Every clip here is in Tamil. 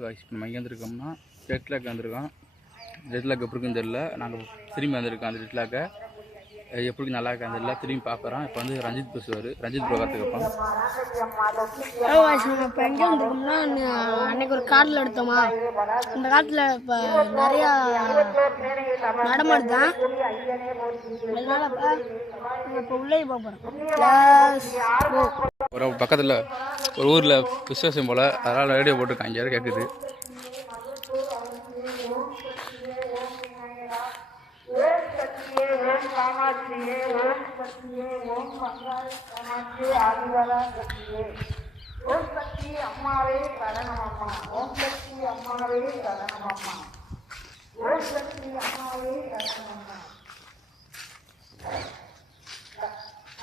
நம்ம இங்கே வந்துருக்கோம்னா ஜெட் லேக் வந்திருக்கோம். ஜெட் லேக் எப்படி இருக்குன்னு தெரியல. நாங்கள் திரும்பி வந்திருக்கோம் அந்த ஜெட் லேக்கை. எப்படி நல்லா இருக்கான்னு தெரியல. திரும்பி பார்க்குறோம். இப்போ வந்து ரஞ்சித் பேசுவார். ரஞ்சித் ப்ரோ கற்றுக்கப்போம். இப்போ எங்கே வந்துருக்கோம்னா அன்னைக்கு ஒரு காட்டில் எடுத்தோமா, இந்த காட்டில் இப்போ நிறையா நடமாடுதான். அதனால இப்போ உள்ளே போகிறோம். ஒரு பக்கத்தில் ஒரு ஊரில் விசேஷம் போல், அதனால் ரேடியோ போட்டிருக்காங்க. யாரும் கேட்குது. ஓம் சக்தி அம்மாவே சரணமம்மா. ஓம் சக்தி அம்மாவே சரணமம்மா. ஓம் சக்தி அம்மாவே சரணமம்மா.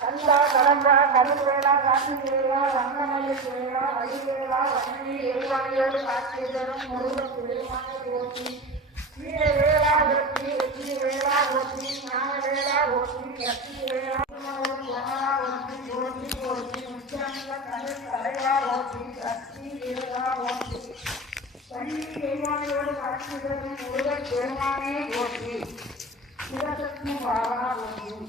கந்தா கடந்தா கருவேலா காட்டுவேலா வண்ணமயில் வேலா வடிவேலா வண்ணி எல்வாயோடு காட்சிதரும் முருகன் பெருமானை போற்றி வீர வேலா போற்றி வெற்றி வேலா போற்றி ஞான வேலா போற்றி சக்தி வேலா போற்றி போற்றி போற்றி முச்சந்த கடல் தலைவா போற்றி சக்தி வேலா போற்றி வண்ணி எல்வாயோடு காட்சிதரும் முருகன் பெருமானை போற்றி சிவசக்தி பாலா போற்றி.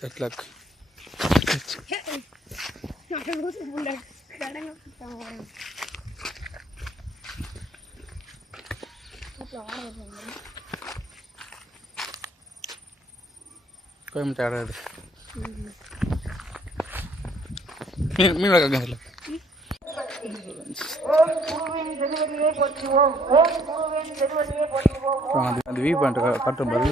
ஜெட் லேக் கோயம்புத்தூர் ஆடாது. மீன் வளர்க்க அந்த வியூ பாயிண்ட் காட்டுற மாதிரி